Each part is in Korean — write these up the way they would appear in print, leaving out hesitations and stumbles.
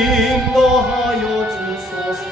인도하여 주소서.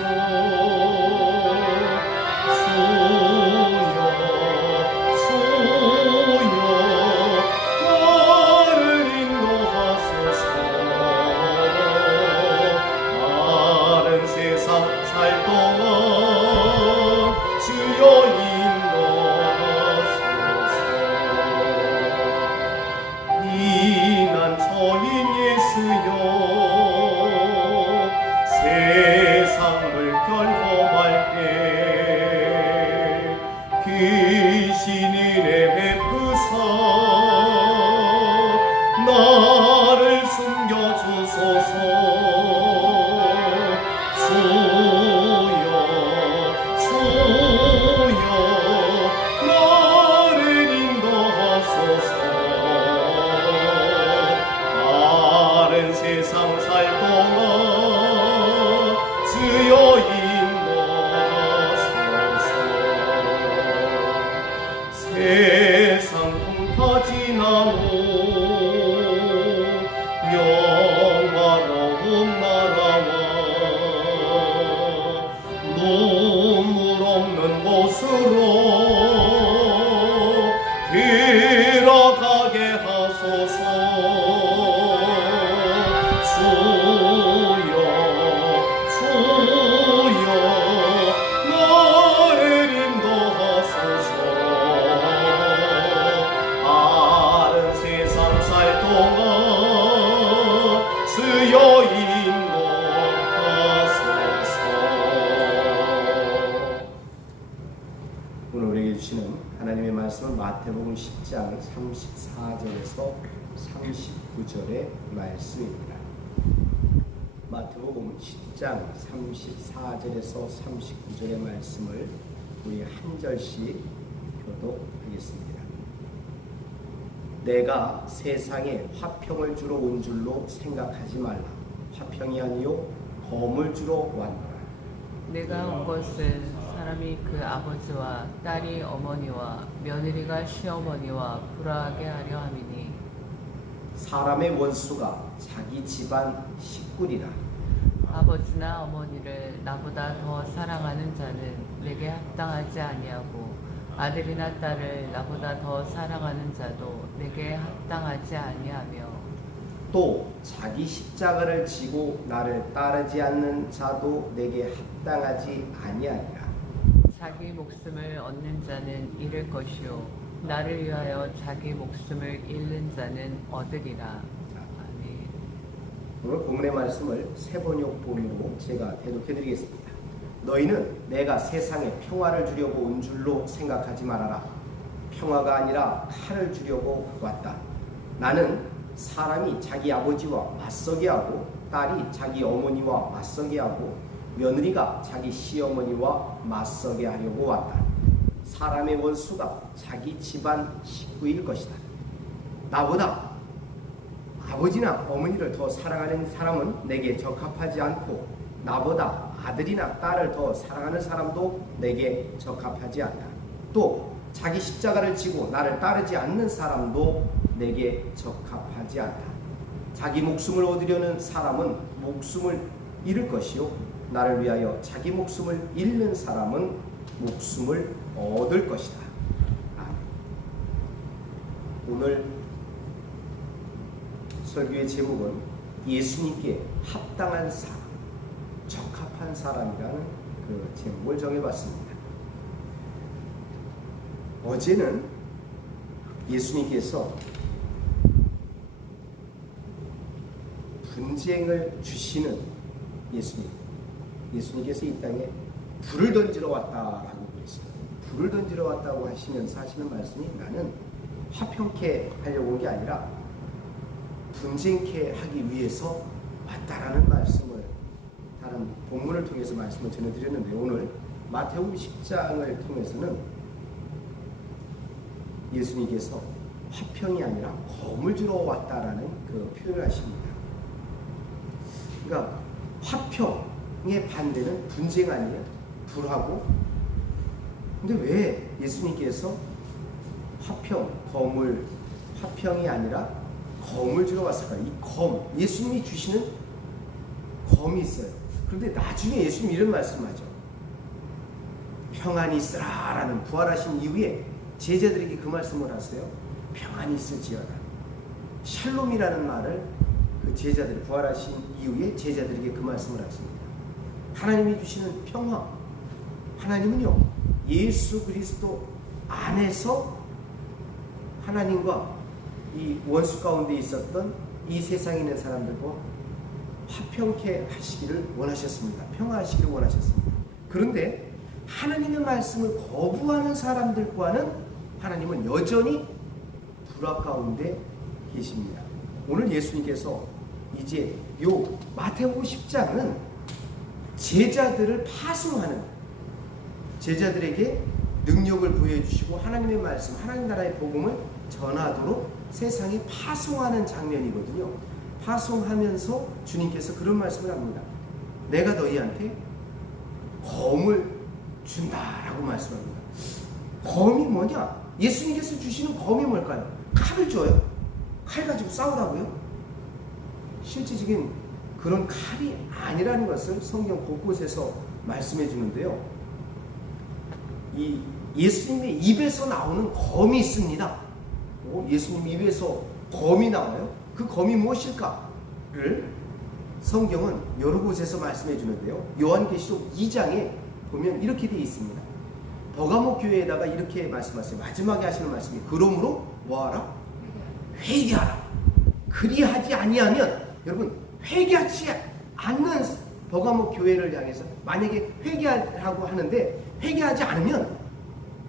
마태복음 10장 34절에서 39절의 말씀입니다. 마태복음 10장 34절에서 39절의 말씀을 우리 한 절씩 교독하겠습니다. 내가 세상에 화평을 주러 온 줄로 생각하지 말라. 화평이 아니요 검을 주러 왔노라. 내가 온 것은 사람이 그 아버지와 딸이 어머니와 며느리가 시어머니와 불화하게 하려 함이니 사람의 원수가 자기 집안 식구리라. 아버지나 어머니를 나보다 더 사랑하는 자는 내게 합당하지 아니하고 아들이나 딸을 나보다 더 사랑하는 자도 내게 합당하지 아니하며 또 자기 십자가를 지고 나를 따르지 않는 자도 내게 합당하지 아니하니라. 자기 목숨을 얻는 자는 잃을 것이요 나를 위하여 자기 목숨을 잃는 자는 얻으리라. 아멘. 오늘 본문의 말씀을 세 번역본으로 제가 대독해드리겠습니다. 너희는 내가 세상에 평화를 주려고 온 줄로 생각하지 말아라. 평화가 아니라 칼을 주려고 왔다. 나는 사람이 자기 아버지와 맞서게 하고 딸이 자기 어머니와 맞서게 하고 며느리가 자기 시어머니와 맞서게 하려고 왔다. 사람의 원수가 자기 집안 식구일 것이다. 나보다 아버지나 어머니를 더 사랑하는 사람은 내게 적합하지 않고 나보다 아들이나 딸을 더 사랑하는 사람도 내게 적합하지 않다. 또 자기 십자가를 지고 나를 따르지 않는 사람도 내게 적합하지 않다. 자기 목숨을 얻으려는 사람은 목숨을 잃을 것이요 나를 위하여 자기 목숨을 잃는 사람은 목숨을 얻을 것이다. 오늘 설교의 제목은 예수님께 합당한 사람, 적합한 사람이라는 그 제목을 정해봤습니다. 어제는 예수님께서 분쟁을 주시는 예수님께서 이 땅에 불을 던지러 왔다라고 그랬어요. 불을 던지러 왔다고 하시면서 하시는 말씀이 나는 화평케 하려고 온 게 아니라 분쟁케 하기 위해서 왔다라는 말씀을 다른 본문을 통해서 말씀을 전해드렸는데 오늘 마태복음 10장을 통해서는 예수님께서 화평이 아니라 검을 주러 왔다라는 그 표현을 하십니다. 그러니까 화평의 반대는 분쟁 아니에요? 불하고. 근데 왜 예수님께서 화평이 아니라 검을 주러 왔을까요? 이 검, 예수님이 주시는 검이 있어요. 그런데 나중에 예수님 이런 말씀하죠. 평안이 있으라 라는 부활하신 이후에 제자들에게 그 말씀을 하세요. 평안이 있을지어다. 샬롬이라는 말을 그 제자들이 부활하신 이후에 제자들에게 그 말씀을 하십니다. 하나님이 주시는 평화, 하나님은요 예수 그리스도 안에서 하나님과 이 원수 가운데 있었던 이 세상에 있는 사람들과 화평케 하시기를 원하셨습니다. 평화하시기를 원하셨습니다. 그런데 하나님의 말씀을 거부하는 사람들과는 하나님은 여전히 불화 가운데 계십니다. 오늘 예수님께서 이제 요 마태복음 10장은 제자들을 파송하는, 제자들에게 능력을 보여주시고 하나님의 말씀, 하나님 나라의 복음을 전하도록 세상에 파송하는 장면이거든요. 파송하면서 주님께서 그런 말씀을 합니다. 내가 너희한테 검을 준다라고 말씀합니다. 검이 뭐냐? 예수님께서 주시는 검이 뭘까요? 칼을 줘요. 칼 가지고 싸우라고요? 실질적인 그런 칼이 아니라는 것을 성경 곳곳에서 말씀해 주는데요. 이 예수님의 입에서 나오는 검이 있습니다. 예수님 입에서 검이 나와요. 그 검이 무엇일까를 성경은 여러 곳에서 말씀해 주는데요. 요한계시록 2장에 보면 이렇게 되어 있습니다. 버가모 교회에다가 이렇게 말씀하세요. 마지막에 하시는 말씀이 그러므로 뭐하라? 회개하라. 그리하지 아니하면, 여러분 회개하지 않는 버가모 교회를 향해서 만약에 회개하라고 하는데 회개하지 않으면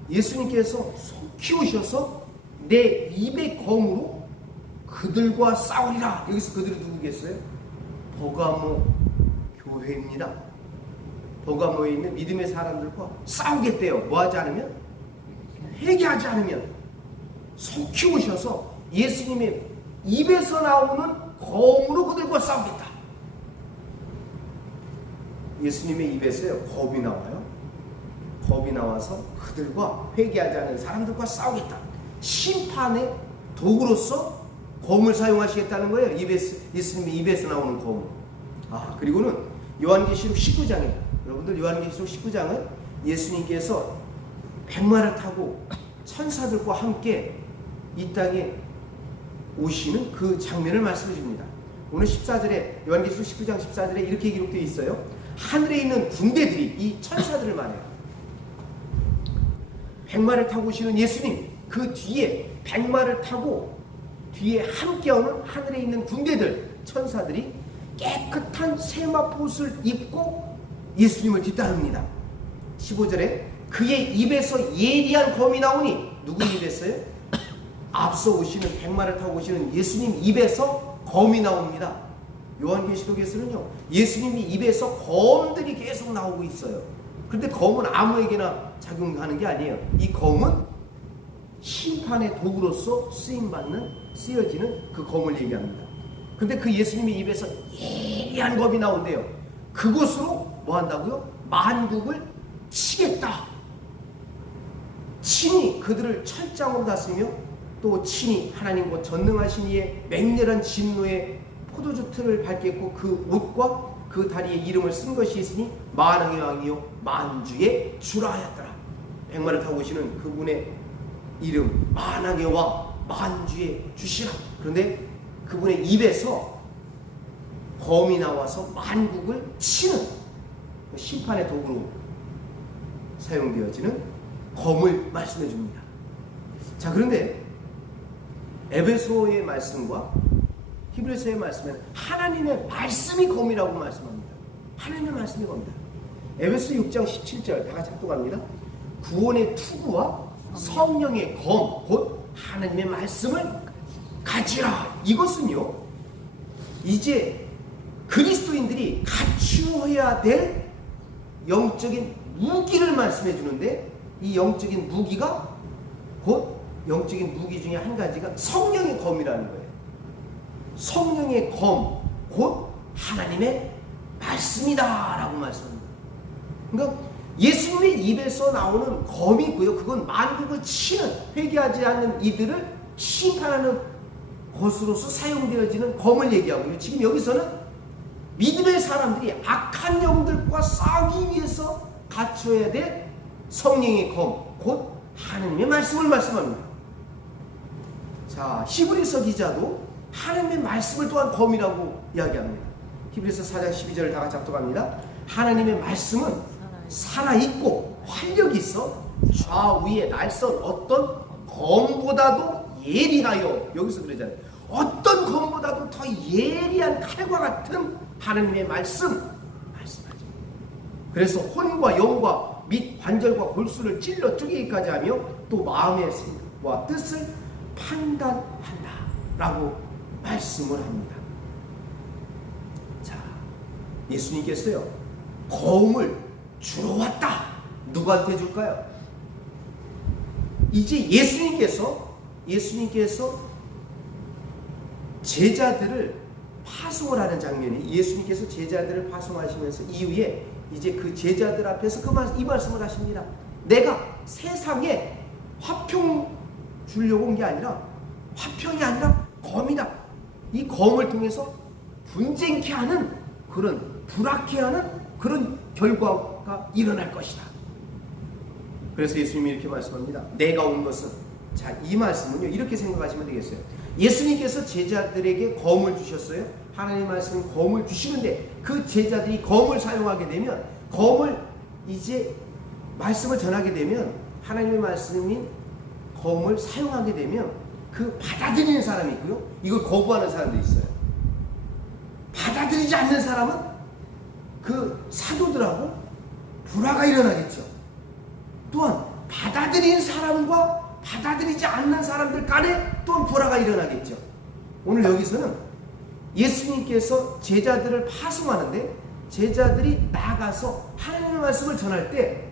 예수님께서 속 키우셔서 내 입의 검으로 그들과 싸우리라. 여기서 그들이 누구겠어요? 버가모 교회입니다. 버가모에 있는 믿음의 사람들과 싸우겠대요. 뭐하지 않으면? 회개하지 않으면. 속 키우셔서 예수님의 입에서 나오는 검으로 그들과 싸우겠다. 예수님의 입에서요 검이 나와요. 검이 나와서 그들과 회개하지 않은 사람들과 싸우겠다. 심판의 도구로서 검을 사용하시겠다는 거예요. 예수님의 입에서 나오는 검. 그리고는 요한계시록 19장에, 여러분들 요한계시록 19장은 예수님께서 백마를 타고 천사들과 함께 이 땅에 오시는 그 장면을 말씀해 줍니다. 오늘 14절에, 요한계시록 19장 14절에 이렇게 기록되어 있어요. 하늘에 있는 군대들이, 이 천사들을 말해요. 백마를 타고 오시는 예수님, 그 뒤에 백마를 타고 뒤에 함께 오는 하늘에 있는 군대들, 천사들이 깨끗한 세마포옷을 입고 예수님을 뒤따릅니다. 15절에 그의 입에서 예리한 검이 나오니, 누구 입에서요? 앞서 오시는 백마를 타고 오시는 예수님 입에서 검이 나옵니다. 요한계시록에서는요 예수님이 입에서 검들이 계속 나오고 있어요. 그런데 검은 아무에게나 작용하는 게 아니에요. 이 검은 심판의 도구로서 쓰여지는 그 검을 얘기합니다. 근데 그 예수님의 입에서 예리한 검이 나온대요. 그것으로 뭐 한다고요? 만국을 치겠다. 친히 그들을 철장으로 다스리며 또 친히 하나님과 전능하신 이의 맹렬한 진노의 포도주 틀을 밟겠고 그 옷과 그 다리에 이름을 쓴 것이 있으니 만왕의 왕이요 만주의 주라 하였더라. 백마를 타고 오시는 그분의 이름 만왕의 왕, 만주의 주시라. 그런데 그분의 입에서 검이 나와서 만국을 치는 심판의 도구로 사용되어지는 검을 말씀해 줍니다. 자, 그런데 에베소의 말씀과 히브리서의 말씀에는 하나님의 말씀이 검이라고 말씀합니다. 하나님의 말씀이 검이다. 에베소 6장 17절 다 같이 합독합니다. 구원의 투구와 성령의 검, 곧 하나님의 말씀을 가지라. 이것은요 이제 그리스도인들이 갖추어야 될 영적인 무기를 말씀해 주는데, 이 영적인 무기가 곧 영적인 무기 중에 한 가지가 성령의 검이라는 거예요. 성령의 검, 곧 하나님의 말씀이다 라고 말씀합니다. 그러니까 예수님의 입에서 나오는 검이 있고요, 그건 만국을 치는, 회개하지 않는 이들을 심판하는 것으로서 사용되어지는 검을 얘기하고요. 지금 여기서는 믿음의 사람들이 악한 영들과 싸우기 위해서 갖춰야 될 성령의 검, 곧 하나님의 말씀을 말씀합니다. 자, 히브리서 기자도 하나님의 말씀을 또한 검이라고 이야기합니다. 히브리서 4장 12절을 다 같이 합독합니다. 하나님의 말씀은 살아있고 활력이 있어 좌우에 날선 어떤 검보다도 예리하여, 여기서 그러잖아요. 어떤 검보다도 더 예리한 칼과 같은 하나님의 말씀하죠. 그래서 혼과 영과 및 관절과 골수를 찔러 쪼개기까지 하며 또 마음의 생각과 뜻을 판단한다 라고 말씀을 합니다. 자, 예수님께서요 검을 주러 왔다. 누구한테 줄까요? 이제 예수님께서 제자들을 파송을 하는 장면이, 예수님께서 제자들을 파송하시면서 이후에 이제 그 제자들 앞에서 이 말씀을 하십니다. 내가 세상에 화평 주려고 온 게 아니라, 화평이 아니라 검이다. 이 검을 통해서 분쟁케 하는, 그런 불악케 하는 그런 결과가 일어날 것이다. 그래서 예수님이 이렇게 말씀합니다. 내가 온 것은, 자, 이 말씀은요 이렇게 생각하시면 되겠어요. 예수님께서 제자들에게 검을 주셨어요. 하나님의 말씀은 검을 주시는데, 그 제자들이 검을 사용하게 되면, 검을 이제 말씀을 전하게 되면, 하나님의 말씀인 검을 사용하게 되면 그 받아들이는 사람이 있고요, 이걸 거부하는 사람도 있어요. 받아들이지 않는 사람은 그 사도들하고 불화가 일어나겠죠. 또한 받아들이는 사람과 받아들이지 않는 사람들 간에 또한 불화가 일어나겠죠. 오늘 여기서는 예수님께서 제자들을 파송하는데, 제자들이 나가서 하나님의 말씀을 전할 때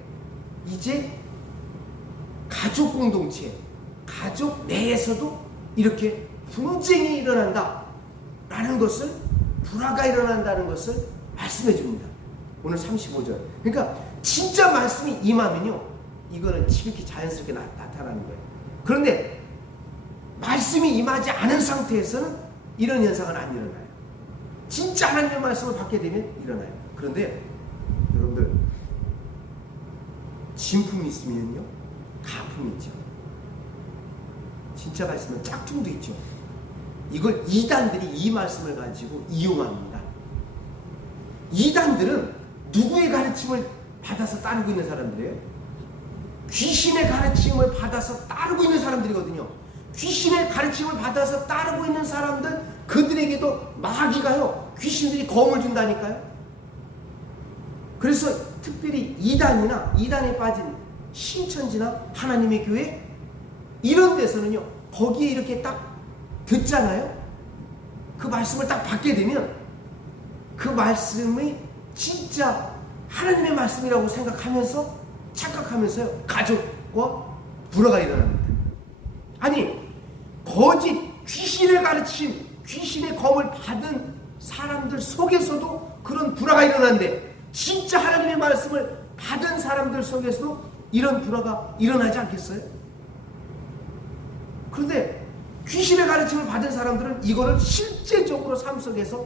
이제 가족 공동체, 가족 내에서도 이렇게 분쟁이 일어난다 라는 것을, 불화가 일어난다는 것을 말씀해 줍니다. 오늘 35절. 그러니까 진짜 말씀이 임하면요, 이거는 지극히 자연스럽게 나타나는 거예요. 그런데 말씀이 임하지 않은 상태에서는 이런 현상은 안 일어나요. 진짜 하나님의 말씀을 받게 되면 일어나요. 그런데 여러분들, 진품이 있으면요 가품이 있죠. 진짜 말씀은 짝퉁도 있죠. 이걸 이단들이 이 말씀을 가지고 이용합니다. 이단들은 누구의 가르침을 받아서 따르고 있는 사람들이에요? 귀신의 가르침을 받아서 따르고 있는 사람들이거든요. 귀신의 가르침을 받아서 따르고 있는 사람들, 그들에게도 마귀가요, 귀신들이 검을 준다니까요. 그래서 특별히 이단이나 이단에 빠진 신천지나 하나님의 교회, 이런 데서는요, 거기에 이렇게 딱 듣잖아요. 그 말씀을 딱 받게 되면 그 말씀이 진짜 하나님의 말씀이라고 생각하면서, 착각하면서요, 가족과 불화가 일어납니다. 아니, 거짓 귀신의 가르침, 귀신의 검을 받은 사람들 속에서도 그런 불화가 일어나는데, 진짜 하나님의 말씀을 받은 사람들 속에서도 이런 불화가 일어나지 않겠어요? 그런데 귀신의 가르침을 받은 사람들은 이거를 실제적으로 삶 속에서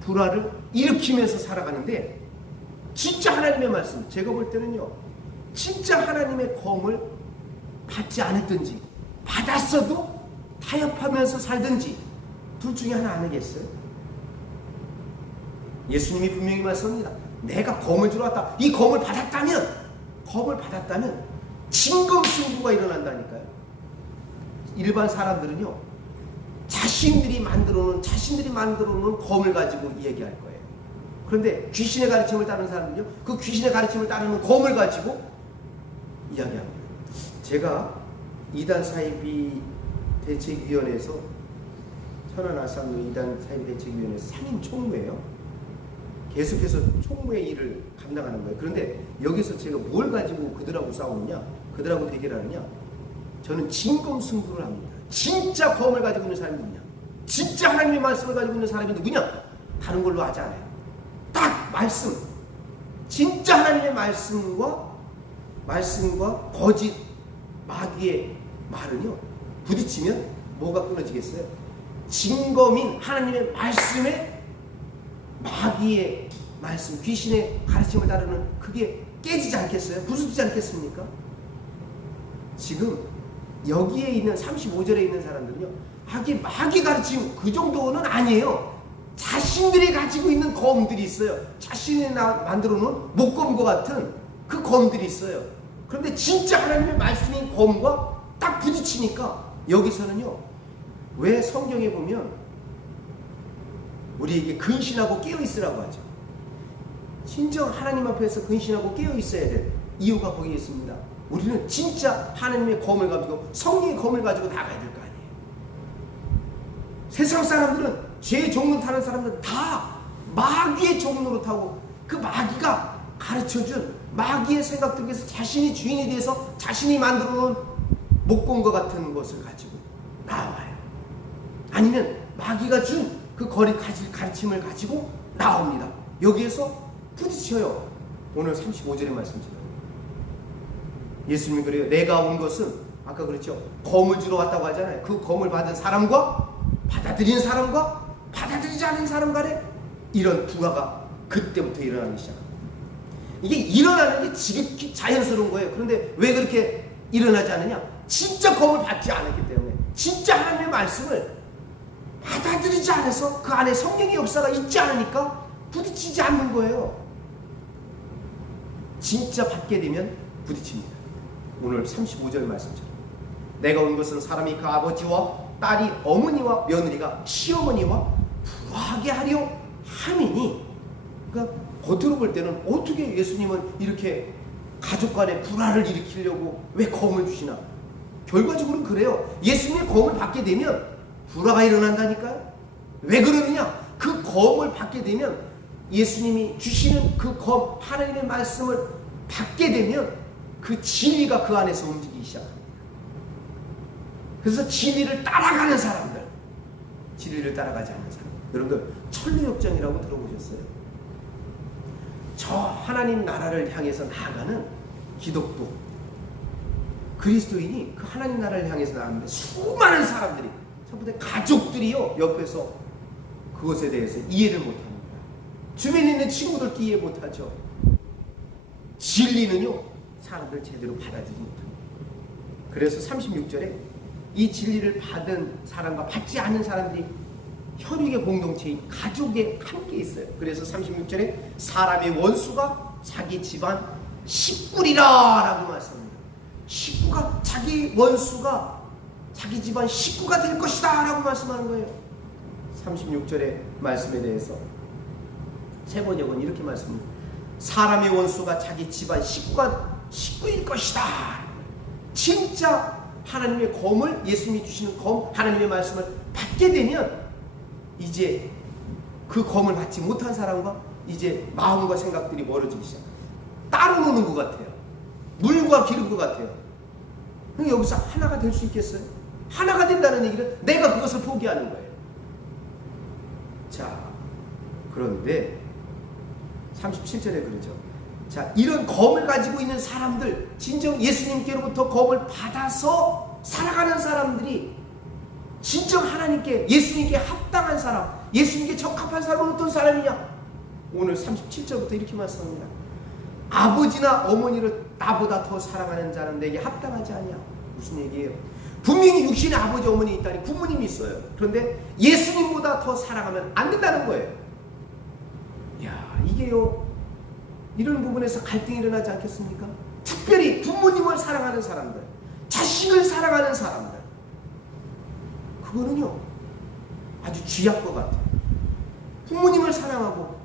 불화를 일으키면서 살아가는데, 진짜 하나님의 말씀, 제가 볼 때는요, 진짜 하나님의 검을 받지 않았든지 받았어도 타협하면서 살든지 둘 중에 하나 아니겠어요? 예수님이 분명히 말씀합니다. 내가 검을 주러 왔다. 이 검을 받았다면 진검승부가 일어난다니까요. 일반 사람들은요, 자신들이 만들어 놓은 검을 가지고 얘기할 거예요. 그런데 귀신의 가르침을 따르는 사람들은요, 그 귀신의 가르침을 따르는 검을 가지고 이야기합니다. 제가 이단 사이비 대책위원회에서, 천안아산로 이단 사이비 대책위원회에서 상임 총무예요. 계속해서 총무의 일을 감당하는 거예요. 그런데 여기서 제가 뭘 가지고 그들하고 싸우느냐, 그들하고 대결하느냐, 저는 진검승부를 합니다. 진짜 검을 가지고 있는 사람이 누구냐, 진짜 하나님의 말씀을 가지고 있는 사람이 누구냐, 다른 걸로 하지 않아요. 딱 말씀, 진짜 하나님의 말씀과 거짓 마귀의 말은요, 부딪히면 뭐가 끊어지겠어요? 진검인 하나님의 말씀에 마귀의 말씀, 귀신의 가르침을 따르는 그게 깨지지 않겠어요? 부수지지 않겠습니까? 지금 여기에 있는 35절에 있는 사람들은요, 마귀 가르침 그 정도는 아니에요. 자신들이 가지고 있는 검들이 있어요. 자신이 만들어 놓은 목검과 같은 그 검들이 있어요. 그런데 진짜 하나님의 말씀인 검과 딱 부딪히니까 여기서는요, 왜 성경에 보면 우리에게 근신하고 깨어있으라고 하죠. 진정 하나님 앞에서 근신하고 깨어있어야 될 이유가 거기에 있습니다. 우리는 진짜 하나님의 검을 가지고, 성령의 검을 가지고 나가야 될 거 아니에요. 세상 사람들은, 죄의 종로 타는 사람들은 다 마귀의 종로로 타고, 그 마귀가 가르쳐준 마귀의 생각들에서 자신이 주인이 돼서 자신이 만들어 놓은 목공과 같은 것을 가지고 나와요. 아니면 마귀가 준 그 가르침을 가지고 나옵니다. 여기에서 부딪혀요. 오늘 35절의 말씀처럼 예수님이 그래요. 내가 온 것은, 아까 그랬죠, 검을 주러 왔다고 하잖아요. 그 검을 받은 사람과 받아들인 사람과 받아들이지 않은 사람 간에 이런 부하가 그때부터 일어나기 시작합니다. 이게 일어나는 게 지극히 자연스러운 거예요. 그런데 왜 그렇게 일어나지 않느냐? 진짜 검을 받지 않았기 때문에, 진짜 하나님의 말씀을 받아들이지 않아서 그 안에 성령의 역사가 있지 않으니까 부딪히지 않는 거예요. 진짜 받게 되면 부딪힙니다. 오늘 35절 말씀처럼 내가 온 것은 사람이 그 아버지와 딸이 어머니와 며느리가 시어머니와 불화하게 하려 함이니. 그러니까 겉으로 볼 때는 어떻게 예수님은 이렇게 가족 간에 불화를 일으키려고 왜 검을 주시나? 결과적으로는 그래요. 예수님의 검을 받게 되면 불화가 일어난다니까요. 왜 그러느냐? 그 검을 받게 되면, 예수님이 주시는 그 검, 하나님의 말씀을 받게 되면 그 진리가 그 안에서 움직이기 시작합니다. 그래서 진리를 따라가는 사람들, 진리를 따라가지 않는 사람, 여러분들 천리역정이라고 들어보셨어요? 저 하나님 나라를 향해서 나아가는 기독교 그리스도인이 그 하나님 나라를 향해서 나가는데 수많은 사람들이, 전부 다 가족들이요, 옆에서 그것에 대해서 이해를 못합니다. 주변에 있는 친구들도 이해 못하죠. 진리는요, 사람들 제대로 받아들이지 못합니다. 그래서 36절에 이 진리를 받은 사람과 받지 않은 사람들이 혈육의 공동체인 가족에 함께 있어요. 그래서 36절에 사람의 원수가 자기 집안 식구리라 라고 말씀합니다. 식구가, 자기 원수가 자기 집안 식구가 될 것이다 라고 말씀하는 거예요. 36절의 말씀에 대해서 세번역은 이렇게 말씀합니다. 사람의 원수가 자기 집안 식구일 것이다. 진짜 하나님의 검을, 예수님이 주시는 검, 하나님의 말씀을 받게 되면 이제 그 검을 받지 못한 사람과 이제 마음과 생각들이 멀어지기 시작해요. 따로 노는 것 같아요. 물과 기름 것 같아요. 그러니까 여기서 하나가 될 수 있겠어요? 하나가 된다는 얘기는 내가 그것을 포기하는 거예요. 자, 그런데 37절에 그러죠. 자, 이런 검을 가지고 있는 사람들, 진정 예수님께로부터 검을 받아서 살아가는 사람들이 진정 하나님께, 예수님께 합당한 사람, 예수님께 적합한 사람은 어떤 사람이냐? 오늘 37절부터 이렇게 말씀합니다. 아버지나 어머니를 나보다 더 사랑하는 자는 내게 합당하지 않냐? 무슨 얘기예요? 분명히 육신의 아버지 어머니 있다니, 부모님이 있어요. 그런데 예수님보다 더 사랑하면 안 된다는 거예요. 야, 이게요, 이런 부분에서 갈등이 일어나지 않겠습니까? 특별히 부모님을 사랑하는 사람들, 자식을 사랑하는 사람들, 그거는요 아주 쥐약과 같아요. 부모님을 사랑하고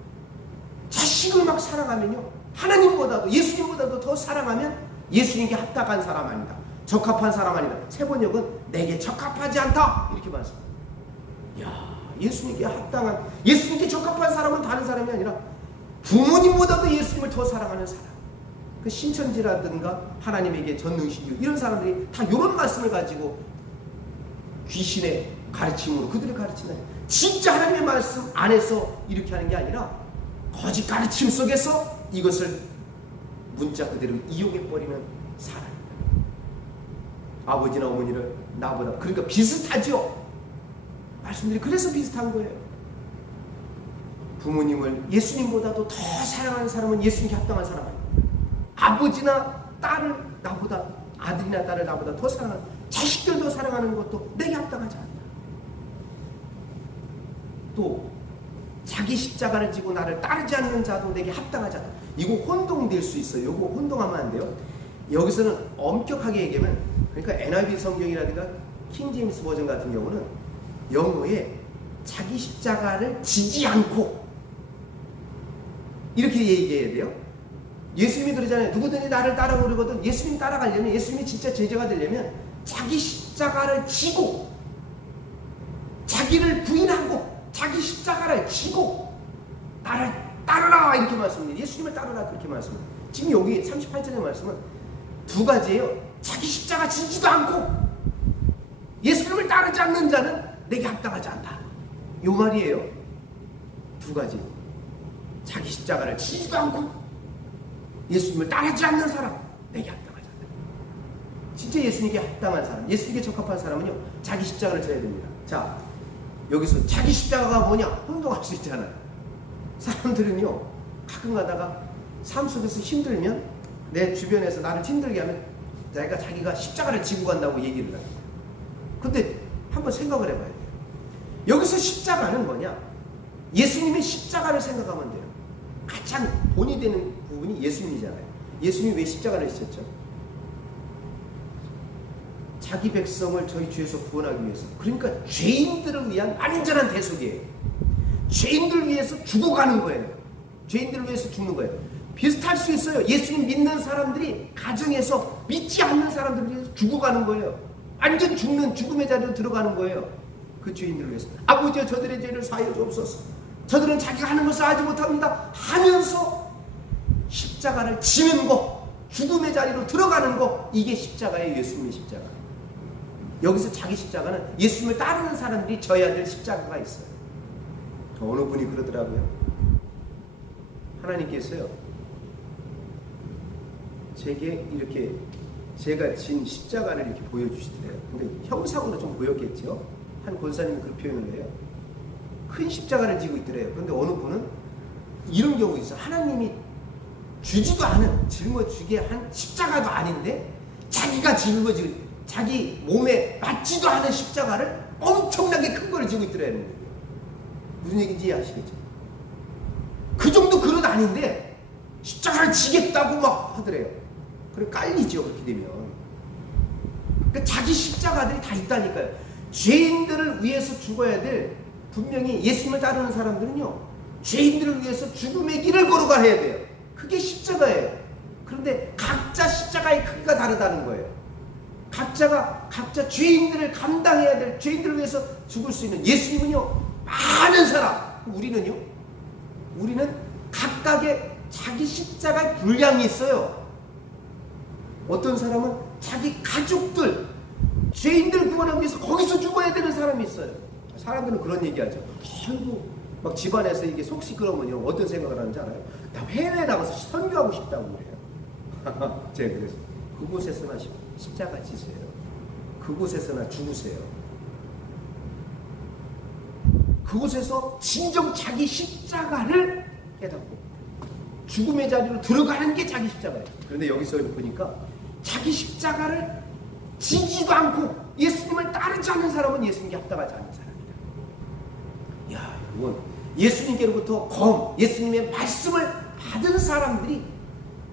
자식을 막 사랑하면요, 하나님보다도 예수님보다도 더 사랑하면 예수님께 합당한 사람 아니다, 적합한 사람 아니다. 세번역은 내게 적합하지 않다 이렇게 말씀합니다. 야, 예수님께 합당한, 예수님께 적합한 사람은 다른 사람이 아니라 부모님보다도 예수님을 더 사랑하는 사람, 그 신천지라든가 하나님에게 전능신유 이런 사람들이 다 이런 말씀을 가지고 귀신의 가르침으로 그들을 가르치는, 진짜 하나님의 말씀 안에서 이렇게 하는 게 아니라 거짓 가르침 속에서 이것을 문자 그대로 이용해버리는 사람. 아버지나 어머니를 나보다, 그러니까 비슷하죠. 말씀들이 그래서 비슷한 거예요. 부모님을 예수님보다도 더 사랑하는 사람은 예수님께 합당한 사람 아닙니다. 아버지나 딸을 나보다, 아들이나 딸을 나보다 더 사랑하는, 자식들도 사랑하는 것도 내게 합당하지 않다. 또 자기 십자가를 지고 나를 따르지 않는 자도 내게 합당하지 않다. 이거 혼동될 수 있어요. 이거 혼동하면 안 돼요. 여기서는 엄격하게 얘기하면, 그러니까 NIV 성경이라든가 킹제임스 버전 같은 경우는 영어에 자기 십자가를 지지 않고 이렇게 얘기해야 돼요. 예수님이 그러잖아요. 누구든지 나를 따라오려거든, 예수님 따라가려면, 예수님이 진짜 제자가 되려면 자기 십자가를 지고, 자기를 부인하고 자기 십자가를 지고 나를 따르라, 이렇게 말씀합니다. 예수님을 따르라, 그렇게 말씀합니다. 지금 여기 38절의 말씀은 두 가지예요. 자기 십자가 지지도 않고 예수님을 따르지 않는 자는 내게 합당하지 않다, 요 말이에요. 두 가지. 자기 십자가를 지지도 않고 예수님을 따르지 않는 사람, 내게 합당하지 않다. 진짜 예수님께 합당한 사람, 예수님께 적합한 사람은요, 자기 십자가를 져야 됩니다. 자, 여기서 자기 십자가가 뭐냐? 혼동할 수 있잖아요. 사람들은요, 가끔 가다가 삶 속에서 힘들면, 내 주변에서 나를 힘들게 하면 자기가 십자가를 지고 간다고 얘기를 합니다. 근데 한번 생각을 해봐야 돼요. 여기서 십자가는 뭐냐? 예수님의 십자가를 생각하면 돼요. 가장 본이 되는 부분이 예수님이잖아요. 예수님이 왜 십자가를 지셨죠? 자기 백성을 저희 죄에서 구원하기 위해서. 그러니까 죄인들을 위한 완전한 대속이에요. 죄인들을 위해서 죽어가는 거예요. 죄인들을 위해서 죽는 거예요. 비슷할 수 있어요. 예수님 믿는 사람들이 가정에서 믿지 않는 사람들을 위해서 죽어가는 거예요. 완전 죽는, 죽음의 자리로 들어가는 거예요. 그 죄인들을 위해서. 아버지여, 저들의 죄를 사하여 주옵소서. 저들은 자기가 하는 것을 알지 못합니다 하면서 십자가를 지는 거, 죽음의 자리로 들어가는 거, 이게 십자가예요. 예수님의 십자가. 여기서 자기 십자가는 예수님을 따르는 사람들이 져야 될 십자가가 있어요. 어느 분이 그러더라고요. 하나님께서요, 제게 이렇게 제가 진 십자가를 이렇게 보여주시더래요. 근데 형상으로 좀 보였겠죠. 한 권사님이 그 표현을 해요. 큰 십자가를 지고 있더래요. 그런데 어느 분은 이런 경우 있어요. 하나님이 주지도 않은, 짊어지게 한 십자가도 아닌데 자기가 짊어지고 자기 몸에 맞지도 않은 십자가를 엄청나게 큰 걸 지고 있더래요. 무슨 얘기인지 아시겠죠? 그 정도 그릇 아닌데 십자가를 지겠다고 막 하더래요. 그래 깔리죠, 그렇게 되면. 그러니까 자기 십자가들이 다 있다니까요. 죄인들을 위해서 죽어야 될, 분명히 예수님을 따르는 사람들은요, 죄인들을 위해서 죽음의 길을 걸어가야 돼요. 그게 십자가예요. 그런데 각자 십자가의 크기가 다르다는 거예요. 각자 죄인들을 감당해야 될, 죄인들을 위해서 죽을 수 있는, 예수님은요 많은 사람, 우리는요, 우리는 각각의 자기 십자가의 분량이 있어요. 어떤 사람은 자기 가족들, 죄인들 구원하기 위해서 거기서 죽어야 되는 사람이 있어요. 사람들은 그런 얘기하죠. 아이고, 막 집안에서 이게 속 시끄러우면요, 어떤 생각을 하는지 알아요? 나 해외에 나가서 선교하고 싶다고 그래요. 제가 그래서 그곳에서나 십자가 지세요. 그곳에서나 죽으세요. 그곳에서 진정 자기 십자가를 깨닫고 죽음의 자리로 들어가는 게 자기 십자가예요. 그런데 여기서 보니까 자기 십자가를 지지도 않고 예수님을 따르지 않는 사람은 예수님께 합당하지 않는 사람이다. 야, 여러분, 예수님께로부터 예수님의 말씀을 받은 사람들이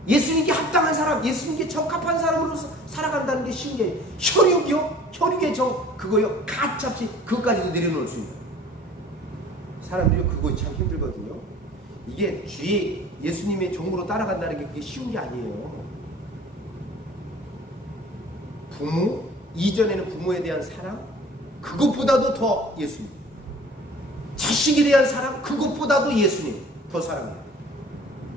예수님께 합당한 사람, 예수님께 적합한 사람으로서 살아간다는 게 쉬운 게 혈육의 정, 그거요, 가차없이 그것까지도 내려놓을 수 있는 사람들이 그거 참 힘들거든요. 이게 주의 예수님의 종으로 따라간다는 게 그게 쉬운 게 아니에요. 부모, 이전에는 부모에 대한 사랑, 그것보다도 더 예수님. 자식에 대한 사랑, 그것보다도 예수님 더 사랑해요.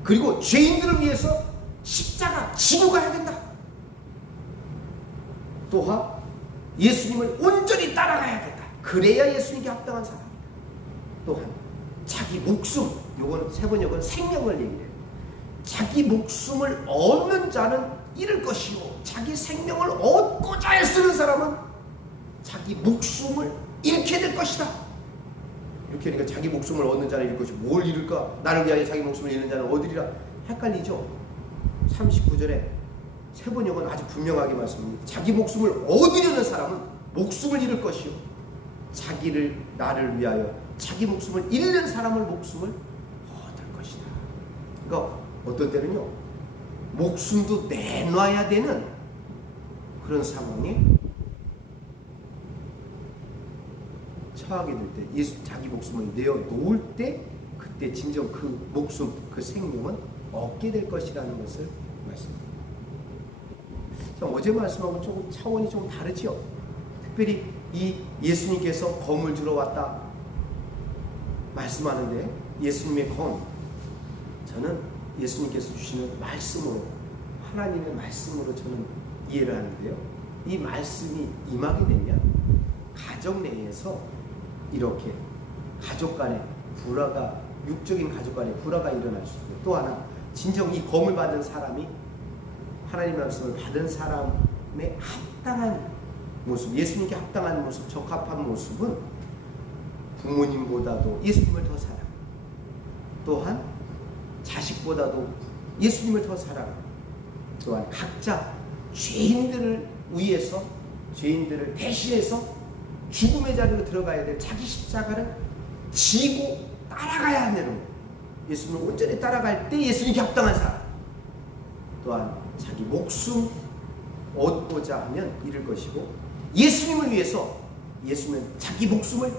그리고 죄인들을 위해서 십자가 지고 가야 된다. 또한 예수님을 온전히 따라가야 된다. 그래야 예수님께 합당한 사람이다. 또한 자기 목숨, 요거는 세 번역은 생명을 얘기해요. 자기 목숨을 얻는 자는 잃을 것이요, 자기 생명을 얻고자 애쓰는 사람은 자기 목숨을 잃게 될 것이다. 이렇게 하니까 자기 목숨을 얻는 자는 잃을 것이 뭘 잃을까? 나를 위하여 자기 목숨을 잃는 자는 얻으리라. 헷갈리죠? 39절에 세번역은 아주 분명하게 말씀합니다. 자기 목숨을 얻으려는 사람은 목숨을 잃을 것이요, 자기를 나를 위하여 자기 목숨을 잃는 사람을 목숨을 얻을 것이다. 그러니까 어떤 때는요, 목숨도 내놔야 되는 그런 상황에 처하게 될 때, 예수 자기 목숨을 내어 놓을 때, 그때 진정 그 목숨, 그 생명은 얻게 될 것이라는 것을 말씀합니다. 자, 어제 말씀하고 조금 차원이 좀 다르죠. 특별히 이 예수님께서 검을 주러 왔다 말씀하는데, 예수님의 검, 저는 예수님께서 주시는 말씀으로, 하나님의 말씀으로 저는 이해를 하는데요, 이 말씀이 임하게 되면 가정 내에서 이렇게 가족 간에 불화가, 육적인 가족 간에 불화가 일어날 수 있고, 또 하나 진정 이 검을 받은 사람이 하나님의 말씀을 받은 사람의 합당한 모습, 예수님께 합당한 모습, 적합한 모습은 부모님보다도 예수님을 더 사랑, 또한 자식보다도 예수님을 더 사랑, 또한 각자 죄인들을 위해서, 죄인들을 대신해서 죽음의 자리로 들어가야 될 자기 십자가를 지고 따라가야 하는 거예요. 예수님을 온전히 따라갈 때 예수님께 합당한 사람, 또한 자기 목숨 얻고자 하면 잃을 것이고, 예수님을 위해서, 예수님은 자기 목숨을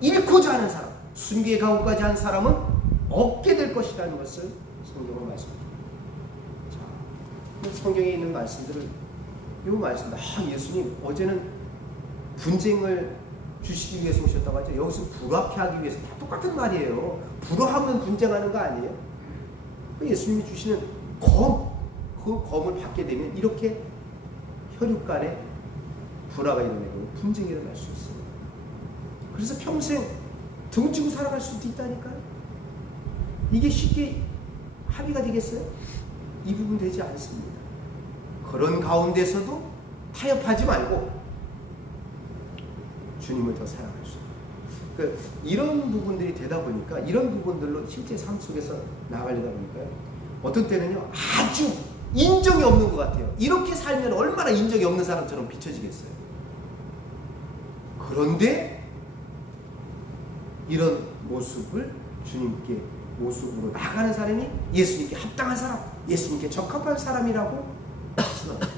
잃고자 하는 사람, 순교의 각오까지 한 사람은 얻게 될 것이라는 것을 성경은 말씀합니다. 자, 성경에 있는 말씀들을, 이 말씀입니다. 예수님 어제는 분쟁을 주시기 위해서 오셨다고 하죠. 여기서 불화케 하기 위해서, 다 똑같은 말이에요. 불화하면 분쟁하는 거 아니에요? 예수님이 주시는 검, 그 검을 받게 되면 이렇게 혈육 간에 불화가 일어나고 분쟁이 일어날 수 있어요. 그래서 평생 등지고 살아갈 수도 있다니까요. 이게 쉽게 합의가 되겠어요? 이 부분 되지 않습니다. 그런 가운데서도 타협하지 말고 주님을 더 사랑할 수 있어요. 그러니까 이런 부분들이 되다 보니까, 이런 부분들로 실제 삶 속에서 나아가려다 보니까요, 어떤 때는요 아주 인정이 없는 것 같아요. 이렇게 살면 얼마나 인정이 없는 사람처럼 비춰지겠어요. 그런데 이런 모습을 주님께 모습으로 나가는 사람이 예수님께 합당한 사람, 예수님께 적합한 사람이라고 말씀합니다.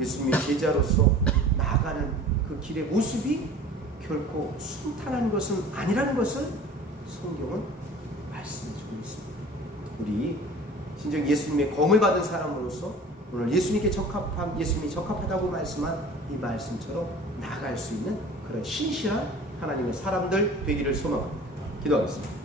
예수님의 제자로서 나아가는 그 길의 모습이 결코 순탄한 것은 아니라는 것을 성경은 말씀해주고 있습니다. 우리 진정 예수님의 검을 받은 사람으로서 오늘 예수님께 적합함, 예수님이 적합하다고 말씀한 이 말씀처럼 나아갈 수 있는 그런 신실한 하나님의 사람들 되기를 소망합니다. 기도하겠습니다.